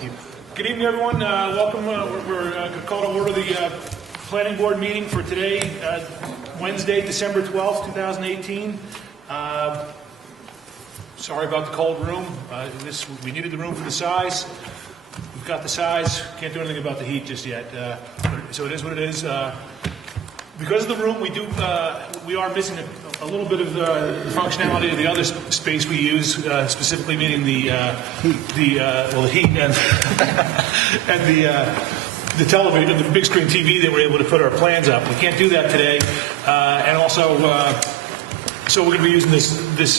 Thank you. Good evening, everyone. Welcome. We're going to call to order the Planning Board meeting for today, Wednesday, December 12th, 2018. Sorry about the cold room. We needed the room for the size. We've got the size. Can't do anything about the heat just yet. So it is what it is. Because of the room, we are missing a little bit of the functionality of the other space we use, specifically meaning the heat and the television, the big screen TV that we're able to put our plans up. We can't do that today, and also so we're going to be using this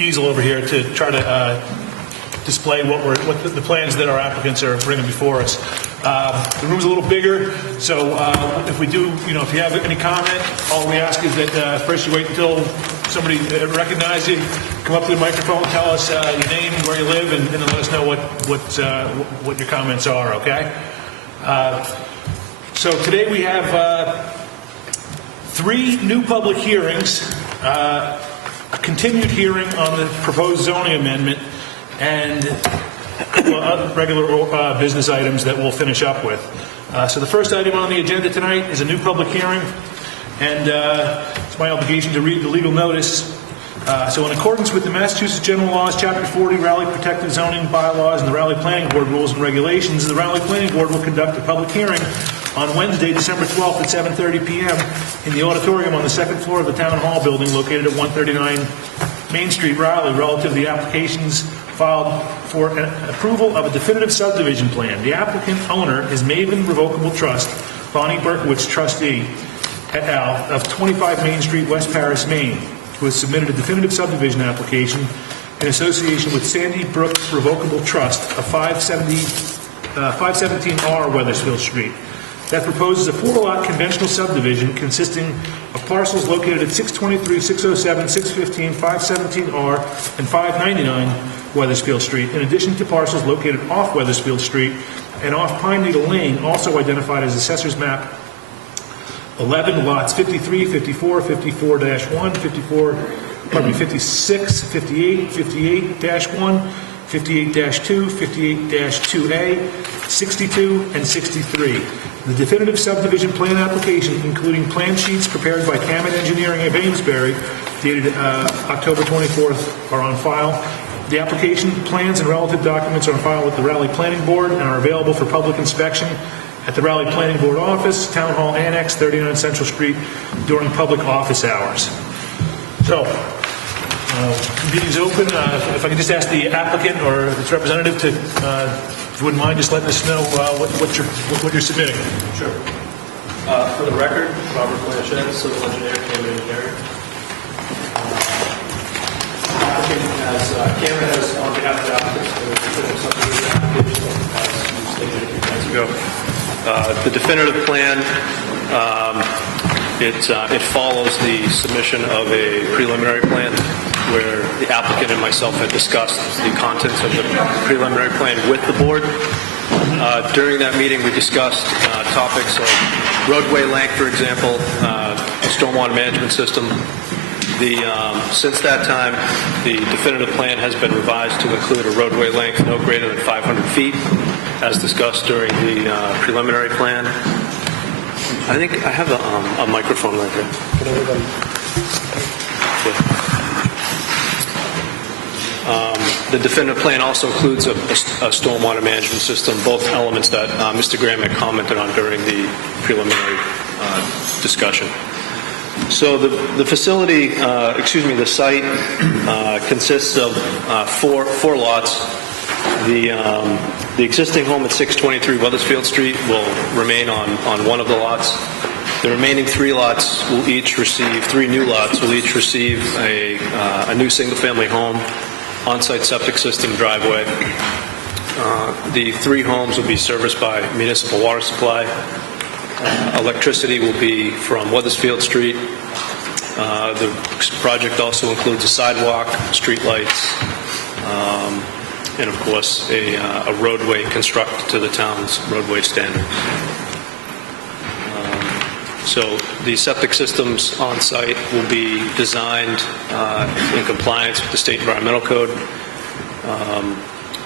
easel over here to try to display what the plans that our applicants are bringing before us. The room's a little bigger, so if we do, if you have any comment, all we ask is that first you wait until somebody recognizes you, come up to the microphone, tell us your name, where you live, and then let us know what your comments are. Okay. So today we have 3 new public hearings, a continued hearing on the proposed zoning amendment, and regular business items that we'll finish up with. So the first item on the agenda tonight is a new public hearing, and it's my obligation to read the legal notice. So in accordance with the Massachusetts General Laws, Chapter 40, Raleigh Protected Zoning Bylaws, and the Raleigh Planning Board Rules and Regulations, the Raleigh Planning Board will conduct a public hearing on Wednesday, December 12th at 7:30 p.m. in the auditorium on the second floor of the Town Hall building located at 139 Main Street, Raleigh, relative to the applications filed for approval of a definitive subdivision plan. The applicant owner is Maven Revocable Trust, Bonnie Berkowitz, trustee, et al., of 25 Main Street, West Paris, Maine, who has submitted a definitive subdivision application in association with Sandy Brook Revocable Trust of 517R Weathersfield Street. That proposes a 4-lot conventional subdivision consisting of parcels located at 623, 607, 615, 517R, and 599 Weathersfield Street, in addition to parcels located off Weathersfield Street and off Pine Needle Lane, also identified as Assessor's Map 11, lots 53, 54, 54-1, 56, 58, 58-1, 58-2, 58-2A, 62, and 63. The definitive subdivision plan application, including plan sheets prepared by Camet Engineering of Amesbury, dated October 24th, are on file. The application, plans, and relative documents are on file with the Raleigh Planning Board and are available for public inspection at the Raleigh Planning Board office, Town Hall Annex, 39 Central Street, during public office hours. So, the meeting's open. If I could just ask the applicant or its representative to, if you wouldn't mind, just letting us know what you're submitting. Sure. For the record, Robert Blanchett, civil engineer, Camet Engineering. Camet has, on behalf of the applicants, the definitive plan, it follows the submission of a preliminary plan where the applicant and myself had discussed the contents of the preliminary plan with the board. During that meeting, we discussed topics of roadway length, for example, stormwater management system. Since that time, the definitive plan has been revised to include a roadway length no greater than 500 feet, as discussed during the preliminary plan. I think I have a microphone right here. Can everybody? The definitive plan also includes a stormwater management system, both elements that Mr. Graham had commented on during the preliminary discussion. So the facility, the site consists of four lots. The existing home at 623 Weathersfield Street will remain on one of the lots. The remaining 3 lots will each receive, 3 new lots will each receive a new single-family home, on-site septic system, driveway. The 3 homes will be serviced by municipal water supply. Electricity will be from Weathersfield Street. The project also includes a sidewalk, street lights, and of course a roadway constructed to the town's roadway standard. So the septic systems on site will be designed in compliance with the state environmental code.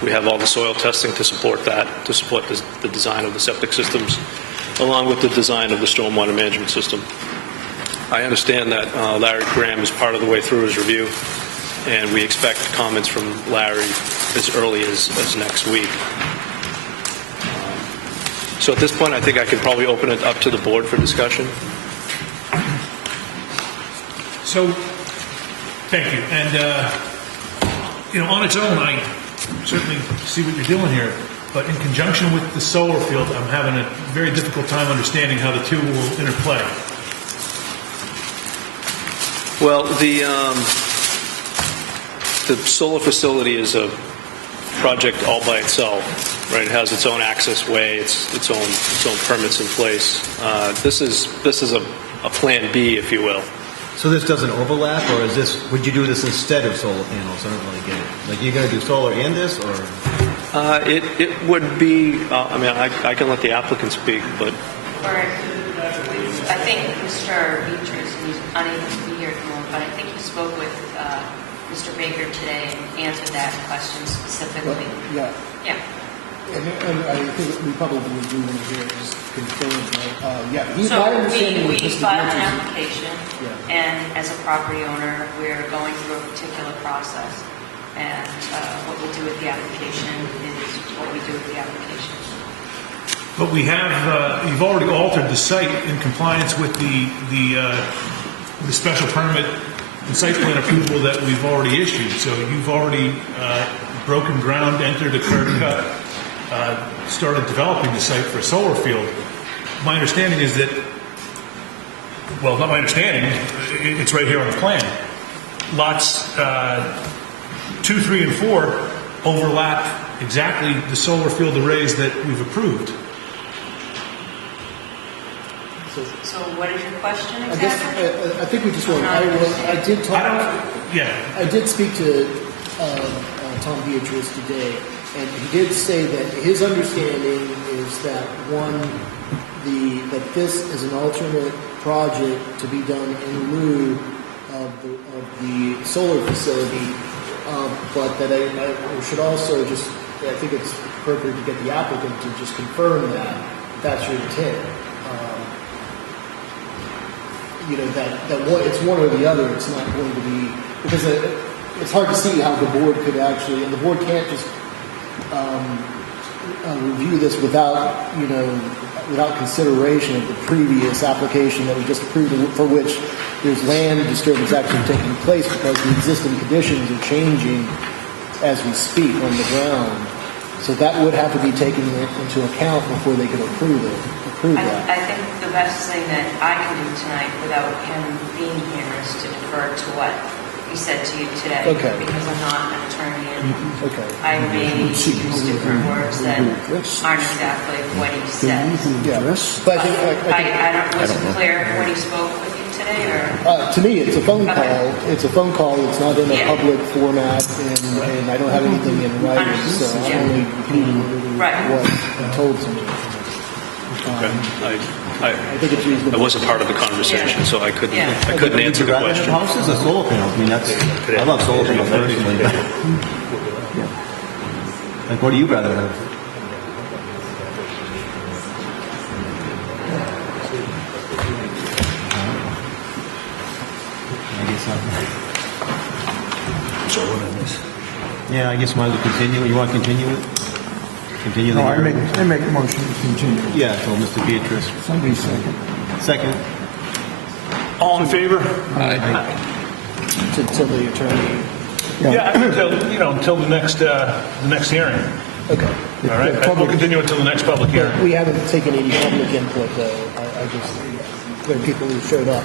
We have all the soil testing to support that, to support the design of the septic systems, along with the design of the stormwater management system. I understand that Larry Graham is part of the way through his review, and we expect comments from Larry as early as next week. So at this point, I think I could probably open it up to the board for discussion. So, thank you. And, on its own, I certainly see what you're doing here. But in conjunction with the solar field, I'm having a very difficult time understanding how the two will interplay. Well, the solar facility is a project all by itself, right? It has its own access way, its own permits in place. This is a Plan B, if you will. So this doesn't overlap, or would you do this instead of solar panels? I don't really get it. Like, you're going to do solar and this, or? It would be, I can let the applicant speak, but I think Mr. Beatrice, who's unable to be here at the moment, but I think he spoke with Mr. Baker today and answered that question specifically. Yeah. Yeah. And I think we probably would do one here, just confirm, yeah. So my understanding we was Mr. filed an Beatrice- application, Yeah. and as a property owner, we're going through a particular process. And what we do with the application is what we do with the application. But we have, you've already altered the site in compliance with the special permit and site plan approval that we've already issued. So you've already broken ground, entered a curb cut, started developing the site for a solar field. My understanding is that, well, not my understanding, it's right here on the plan. Lots 2, 3, and 4 overlap exactly the solar field arrays that we've approved. So what is your question I guess, exactly? I think we just want, I did talk. I did speak to Tom Beatrice today, and he did say that his understanding is that that this is an alternate project to be done in lieu of the solar facility, but that I should also just, I think it's appropriate to get the applicant to just confirm that that's your intent. It's one or the other. It's not going to be, because it's hard to see how the board could actually, and the board can't just review this without consideration of the previous application that we just approved, for which there's land disturbance actually taking place because the existing conditions are changing as we speak on the ground. So that would have to be taken into account before they could approve that. I think the best thing that I can do tonight without him being here is to defer to what he said to you today. Okay. Because I'm not an attorney and Okay. I may use different words that aren't exactly what he says. Yeah. But I wasn't clear when he spoke with you today, or? To me, it's a phone call. Okay. It's a phone call. It's not in a public format, and I don't have anything in writing, so I'm only repeating what he told to me. I think it's reasonable. I wasn't part of the conversation, so I couldn't answer the Would you rather question. have houses or solar panels? I mean, I love solar panels personally. But, like, what do you rather have? I guess So what is this? I guess might as well continue. You want to continue it? Continue the No, I hearing? make a motion to continue. Yeah, so Mr. Beatrice. Somebody second. Second. All in favor? Until the attorney. Until the next hearing. Okay. All right. We'll continue until the next public hearing. We haven't taken any public input, though. There are people who showed up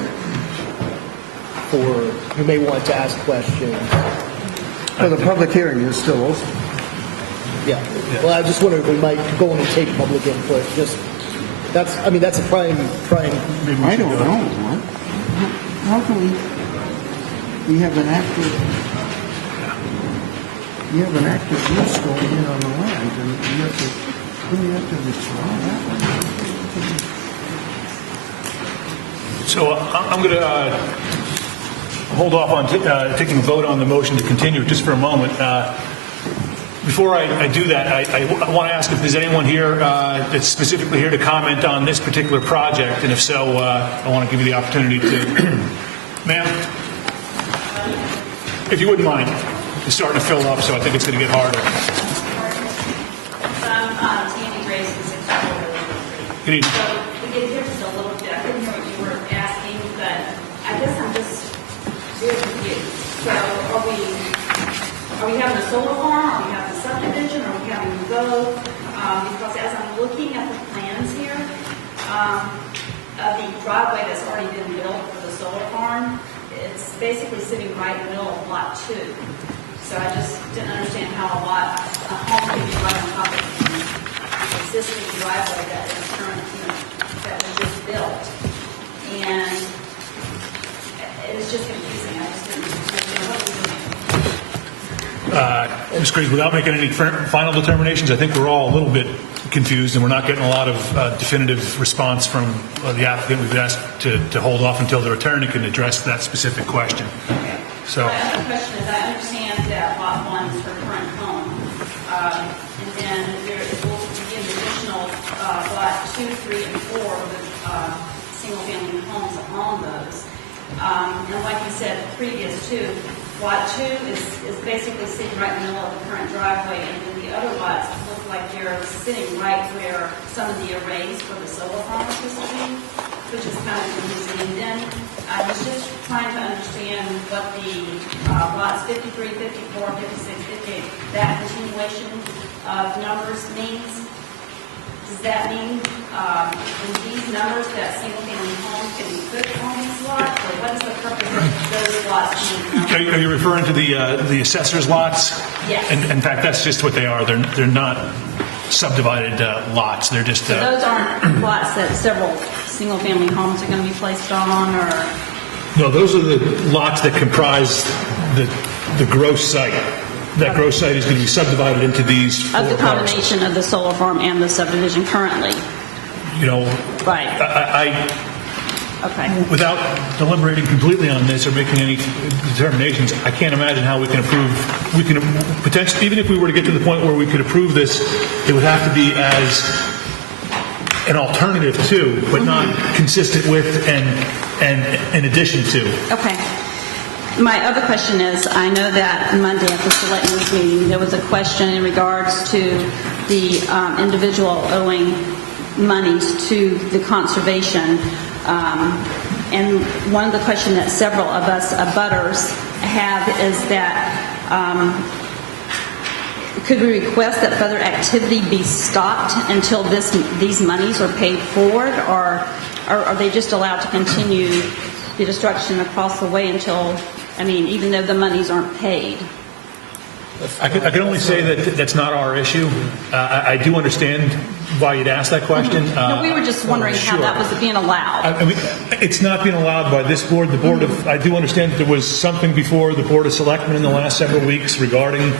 who may want to ask questions. So the public hearing is still open. Yeah. Well, I just wondered if we might go in and take public input. That's a prime. I don't know. What? How can we have an active use going in on the land, and we have to withdraw that? So I'm going to hold off on taking a vote on the motion to continue just for a moment. Before I do that, I want to ask if there's anyone here that's specifically here to comment on this particular project, and if so, I want to give you the opportunity to. Ma'am, if you wouldn't mind, it's starting to fill up, so I think it's going to get harder. I'm Tammy Grace, 6 Good evening. So we did hear just a little bit. I couldn't hear what you were asking, but I guess I'm just very confused. So are we having a solar farm? Are we having a subdivision? Are we having both? Because as I'm looking at the plans here, the driveway that's already been built for the solar farm, it's basically sitting right in the middle of lot 2. So I just didn't understand how a home could be right on top of the existing driveway that is current, that was just built. And it's just confusing. I just didn't understand what we're doing. Ms. Griggs, without making any final determinations, I think we're all a little bit confused, and we're not getting a lot of definitive response from the applicant. We've asked to hold off until the attorney can address that specific question. Okay. So, My other question is, I understand that lot 1 is her current home, and then there will be an additional lot 2, 3, and 4 with single-family homes on those. And like you said, previous to, lot 2 is basically sitting right in the middle of the current driveway, and then the other lots look like they're sitting right where some of the arrays for the solar farm are supposed to be, which is kind of confusing. And then I was just trying to understand what the lots 53, 54, 56, 58, that continuation of numbers means. Does that mean in these numbers that single-family homes can be put on these lots, or what is the purpose of those lots being? are you referring to the assessor's lots? Yes. And in fact, that's just what they are. They're not subdivided lots. They're just. So those aren't lots that several single-family homes are going to be placed on, or? No, those are the lots that comprise the gross site. That gross site is going to be subdivided into these 4 Of the parcels. combination of the solar farm and the subdivision currently. Right. Okay. Without deliberating completely on this or making any determinations, I can't imagine how we can approve. We can potentially, even if we were to get to the point where we could approve this, it would have to be as an alternative to, but not consistent with and in addition to. Okay. My other question is, I know that Monday at the Selectmen's meeting, there was a question in regards to the individual owing monies to the conservation. And one of the questions that several of us abutters have is that could we request that further activity be stopped until these monies are paid forward, or are they just allowed to continue the destruction across the way until, even though the monies aren't paid? I can only say that that's not our issue. I do understand why you'd ask that question. No, we were just wondering how that was being allowed. It's not being allowed by this board. The board of, I do understand that there was something before the Board of Selectmen in the last several weeks regarding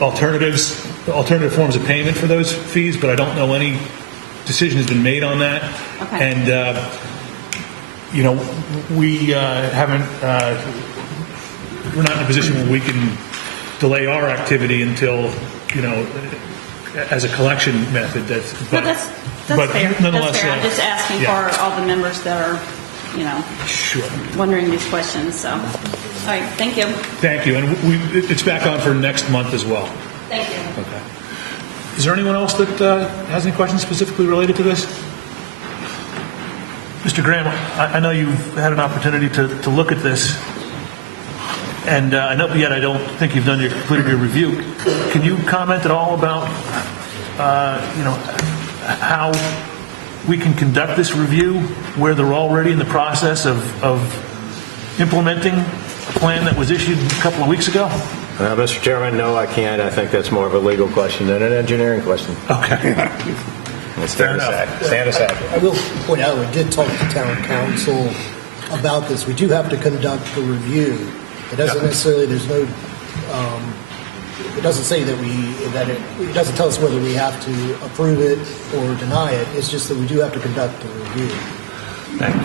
alternative forms of payment for those fees, but I don't know any decision has been made on that. Okay. And we haven't. We're not in a position where we can delay our activity until, as a collection method. That's fair. Nonetheless, that's fair. I'm just asking for all the members that are, sure. wondering these questions. So, all right, thank you. Thank you, and it's back on for next month as well. Thank you. Okay. Is there anyone else that has any questions specifically related to this? Mr. Graham, I know you've had an opportunity to look at this. And I know, yet I don't think you've completed your review. Can you comment at all about, how we can conduct this review where they're already in the process of implementing a plan that was issued a couple of weeks ago? Mr. Chairman, no, I can't. I think that's more of a legal question than an engineering question. Okay. Stand aside. I will point out, we did talk to town council about this. We do have to conduct the review. It doesn't necessarily, there's no, it doesn't say that it doesn't tell us whether we have to approve it or deny it. It's just that we do have to conduct the review.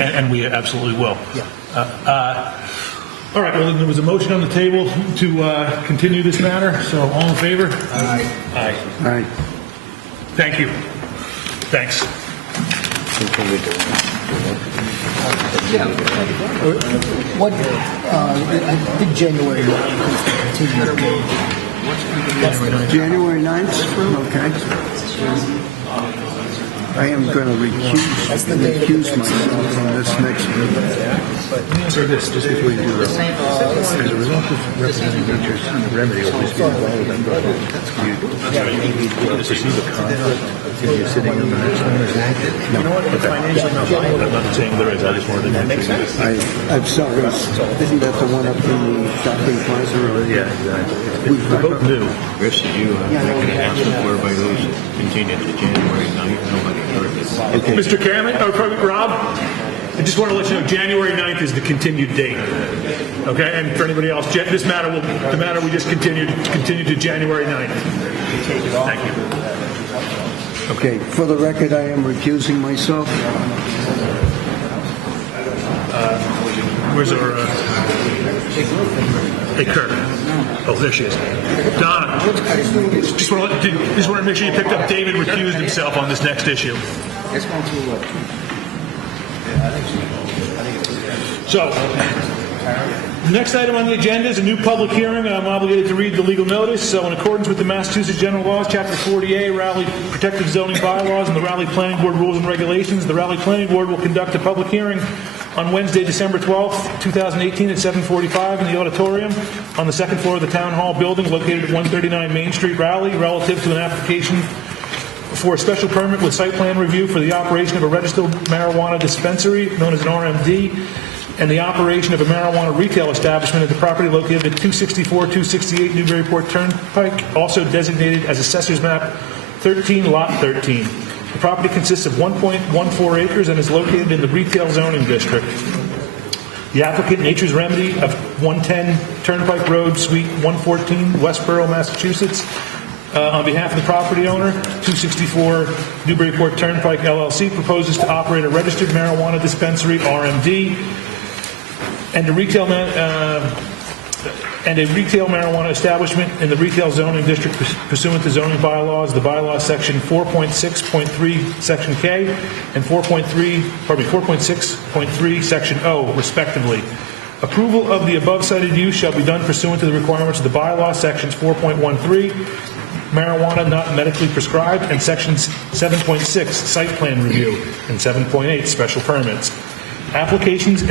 And we absolutely will. Yeah. All right, well, then there was a motion on the table to continue this matter, so all in favor? Aye. Aye. All right. Thank you. Thanks. What, I think January 9th is the continued date. January 9th? Okay. I am going to recuse myself from this next meeting. Answer this just before you do this. As a result of representing nature's remedy, always be involved in you perceive a conflict if you're sitting in the next one, is that? No. I'm not saying there is, I just wanted to mention it. I'm sorry. Isn't that the one up in the shopping plaza? Yeah, exactly. We both knew. Rich, did you make an announcement whereby those continued to January 9th? Nobody heard this. Okay. Mr. Cameron, or probably Rob, I just want to let you know January 9th is the continued date. Okay, and for anybody else, this matter will, the matter we just continued to January 9th. Thank you. Okay, for the record, I am recusing myself. Where's our, hey, Kirk. Oh, there she is. Donna, just want to make sure you picked up David recused himself on this next issue. So, the next item on the agenda is a new public hearing. I'm obligated to read the legal notice. So, in accordance with the Massachusetts General Laws, Chapter 40A, Raleigh Protective Zoning Bylaws, and the Raleigh Planning Board Rules and Regulations, the Raleigh Planning Board will conduct a public hearing on Wednesday, December 12th, 2018 at 7:45 in the auditorium on the second floor of the Town Hall building located at 139 Main Street, Raleigh, relative to an application for a special permit with site plan review for the operation of a registered marijuana dispensary known as an RMD and the operation of a marijuana retail establishment at the property located at 264-268 Newburyport Turnpike, also designated as Assessor's Map 13, Lot 13. The property consists of 1.14 acres and is located in the retail zoning district. The applicant, Nature's Remedy of 110 Turnpike Road, Suite 114, Westboro, Massachusetts, on behalf of the property owner, 264 Newburyport Turnpike LLC, proposes to operate a registered marijuana dispensary, RMD, and a retail marijuana establishment in the retail zoning district pursuant to zoning bylaws, the bylaws section 4.6.3 section K and 4.6.3 section O, respectively. Approval of the above cited use shall be done pursuant to the requirements of the bylaws sections 4.13, marijuana not medically prescribed, and sections 7.6, site plan review, and 7.8, special permits. Applications,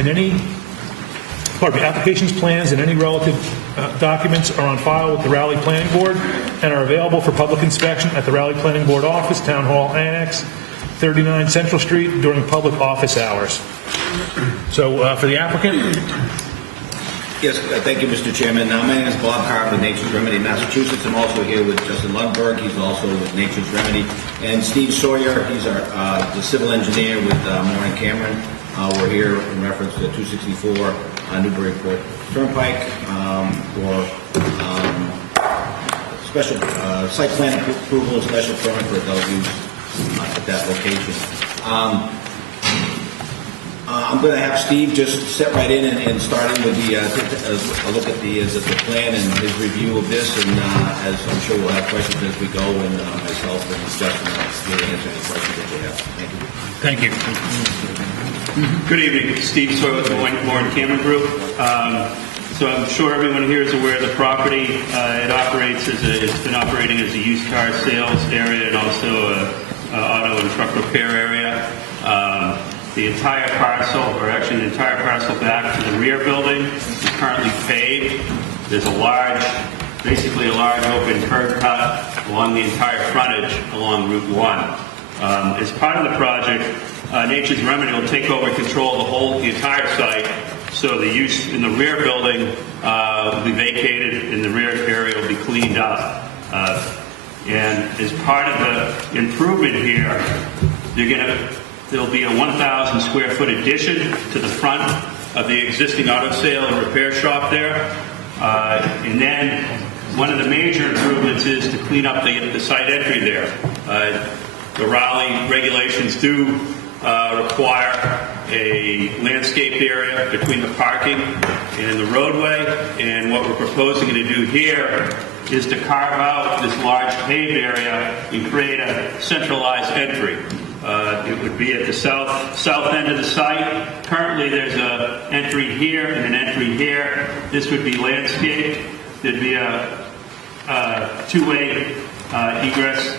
plans, and any relative documents are on file with the Raleigh Planning Board and are available for public inspection at the Raleigh Planning Board office, Town Hall Annex, 39 Central Street, during public office hours. So, for the applicant, Yes, thank you, Mr. Chairman. My name is Bob Carver with Nature's Remedy, Massachusetts. I'm also here with Justin Lundberg. He's also with Nature's Remedy. And Steve Sawyer, he's the civil engineer with Moore and Cameron. We're here in reference to 264 Newburyport Turnpike for special site plan approval, special permit for adult use at that location. I'm going to have Steve just step right in and starting with a look at the plan and his review of this, and as I'm sure we'll have questions as we go, and myself and Justin will answer any questions that you have. Thank you. Good evening, Steve Sawyer with the Moore and Cameron Group. So I'm sure everyone here is aware of the property. It's been operating as a used car sales area and also an auto and truck repair area. The entire parcel, or actually the entire parcel back to the rear building, is currently paved. There's basically a large open curb cut along the entire frontage along Route 1. As part of the project, Nature's Remedy will take over control of the entire site, so the use in the rear building will be vacated and the rear area will be cleaned up. And as part of the improvement here, there'll be a 1,000 square foot addition to the front of the existing auto sale and repair shop there. And then one of the major improvements is to clean up the site entry there. The Raleigh regulations do require a landscaped area between the parking and the roadway. And what we're proposing to do here is to carve out this large paved area and create a centralized entry. It would be at the south end of the site. Currently, there's an entry here and an entry here. This would be landscaped. There'd be a two-way egress,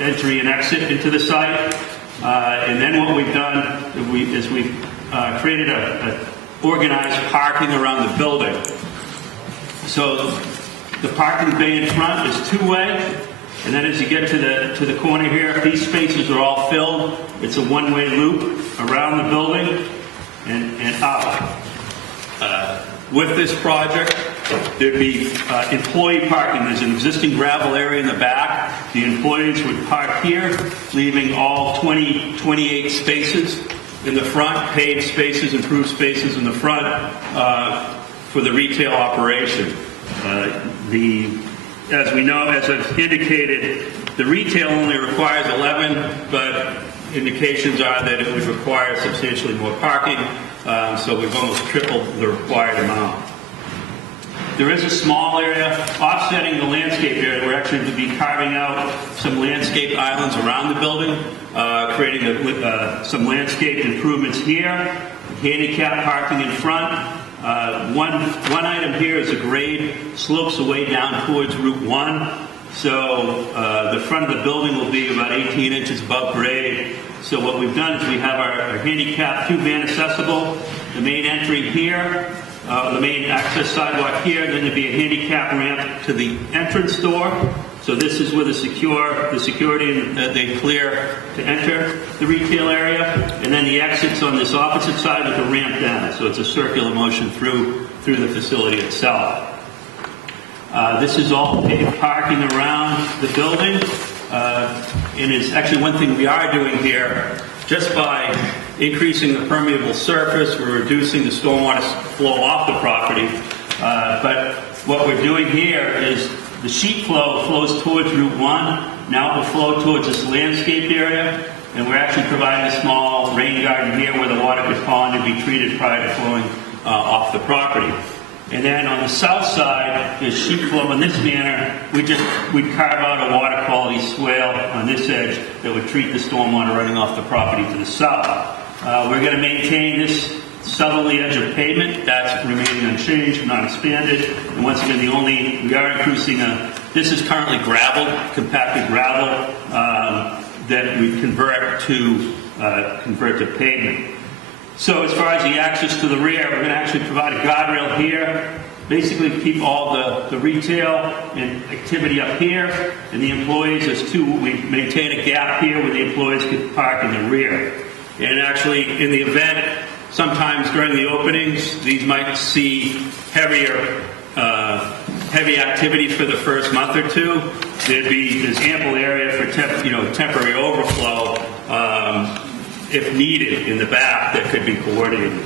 entry and exit into the site. And then what we've done is we've created a organized parking around the building. So the parking bay in front is two-way. And then as you get to the corner here, these spaces are all filled. It's a one-way loop around the building and up. With this project, there'd be employee parking. There's an existing gravel area in the back. The employees would park here, leaving all 28 spaces in the front, paved spaces, improved spaces in the front for the retail operation. As we know, as I've indicated, the retail only requires 11, but indications are that it would require substantially more parking, so we've almost tripled the required amount. There is a small area offsetting the landscape area. We're actually going to be carving out some landscape islands around the building, creating some landscape improvements here, handicap parking in front. One item here is a grade slopes away down towards Route 1. So the front of the building will be about 18 inches above grade. So what we've done is we have our handicap two-van accessible, the main entry here, the main access sidewalk here, then there'd be a handicap ramp to the entrance door. So this is where the security they clear to enter the retail area, and then the exits on this opposite side with the ramp down. So it's a circular motion through the facility itself. This is all paved parking around the building, and it's actually one thing we are doing here. Just by increasing the permeable surface, we're reducing the stormwater flow off the property. But what we're doing here is the sheet flow flows towards Route 1. Now it will flow towards this landscaped area, and we're actually providing a small rain garden here where the water could pond and be treated prior to flowing off the property. And then on the south side, there's sheet flow in this manner. We'd carve out a water quality swale on this edge that would treat the stormwater running off the property to the south. We're going to maintain this southerly edge of pavement. That's remaining unchanged, not expanded. And once again, we are increasing this is currently gravel, compacted gravel, that we convert to pavement. So as far as the access to the rear, we're going to actually provide a guardrail here, basically keep all the retail and activity up here, and the employees we maintain a gap here where the employees can park in the rear. And actually, in the event, sometimes during the openings, these might see heavy activity for the first month or two. There's ample area for temporary overflow if needed in the back that could be coordinated.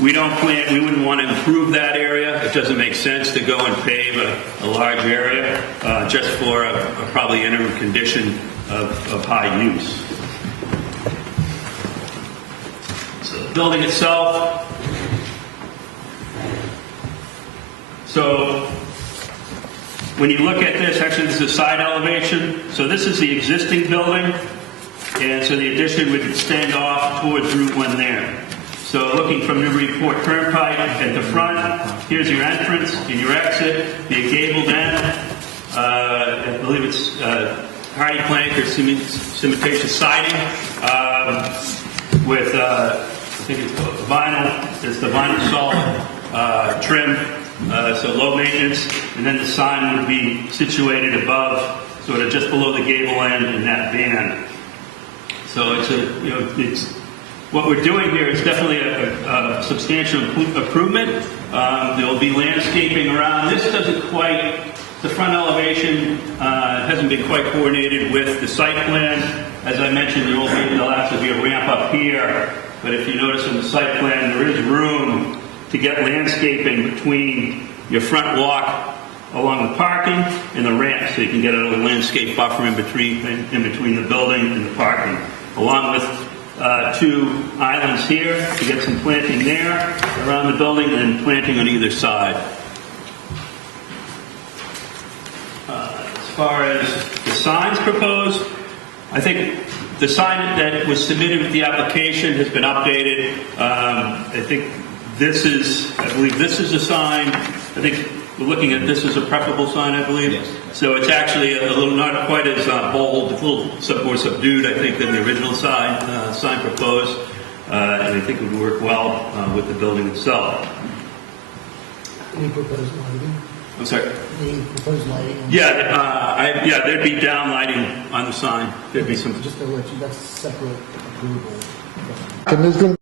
We wouldn't want to improve that area. It doesn't make sense to go and pave a large area just for a probably interim condition of high use. So the building itself. So when you look at this, actually this is a side elevation. So this is the existing building. And so the addition would extend off towards Route 1 there. So looking from Newburyport Turnpike at the front, here's your entrance and your exit, the gabled end. I believe it's hardy plank or cementatious siding with, I think it's vinyl. It's the vinyl salt trim, so low maintenance. And then the sign would be situated above, sort of just below the gable end in that band. So it's what we're doing here is definitely a substantial improvement. There will be landscaping around. This doesn't quite, the front elevation hasn't been quite coordinated with the site plan. As I mentioned, there'll have to be a ramp up here. But if you notice in the site plan, there is room to get landscaping between your front walk along the parking and the ramp, so you can get a little landscape buffer in between the building and the parking, along with two islands here to get some planting there around the building and planting on either side. As far as the signs proposed, I think the sign that was submitted with the application has been updated. I think I believe this is a sign. I think we're looking at this as a preferable sign, I believe. Yes. So it's actually a little, not quite as bold, a little more subdued, I think, than the original sign proposed. And I think it would work well with the building itself. Any proposed lighting? I'm sorry? Any proposed lighting? Yeah, there'd be down lighting on the sign. There'd be some. Just to let you, that's separate approval. And there's going to